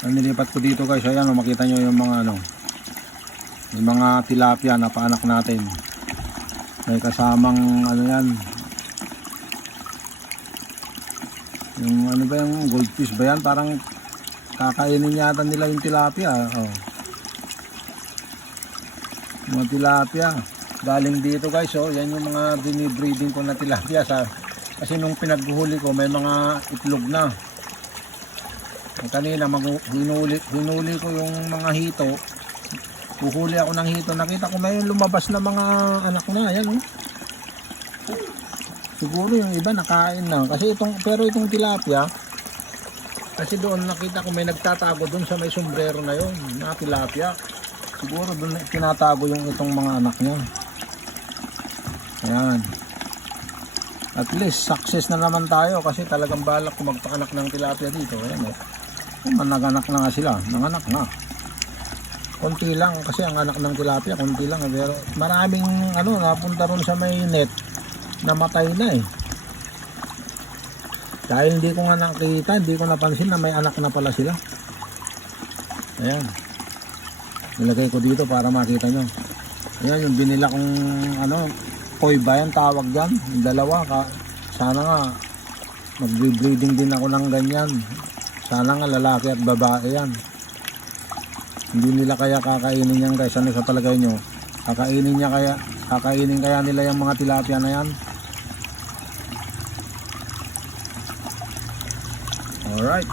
Ang nilipat ko dito guys, ayan o, makita nyo yung mga ano, yung mga tilapia na paanak natin. May kasamang ano yan, yung ano ba yung goldfish ba yan, parang kakainin yata nila yung tilapia. Oh. Mga tilapia galing dito guys, oh, yan yung mga binibreeding ko na tilapia kasi nung pinaghuhuli ko may mga itlog na. Kanina hinuli ko yung mga hito. Huhuli ako ng hito. Nakita ko may lumabas na mga anak na. Ayan, oh. Siguro yung iba nakain na. Pero itong tilapia, kasi doon nakita ko may nagtatago doon sa may sombrero na yun. Na tilapia. Siguro doon tinatago yung itong mga anak niya. Ayan. At least success na naman tayo kasi talagang balak ko magpaanak ng tilapia dito. Ayan, oh. Managanak na nga sila, nanganak na. Konti lang kasi ang anak ng tilapia, konti lang, pero maraming ano napunta ron sa may net, namatay na eh. Dahil hindi ko nga nakita, hindi ko napansin na may anak na pala sila. Ayan. Nilagay ko dito para makita nyo. Ayan yung binila kong ano, koi ba yan tawag dyan, yung dalawa. Sana nga mag-breeding din ako ng ganyan. Sana nga lalaki at babae yan. Hindi nila kaya kakainin yan guys. Ano sa palagay nyo? Kakainin kaya nila yung mga tilapia na yan? Alright.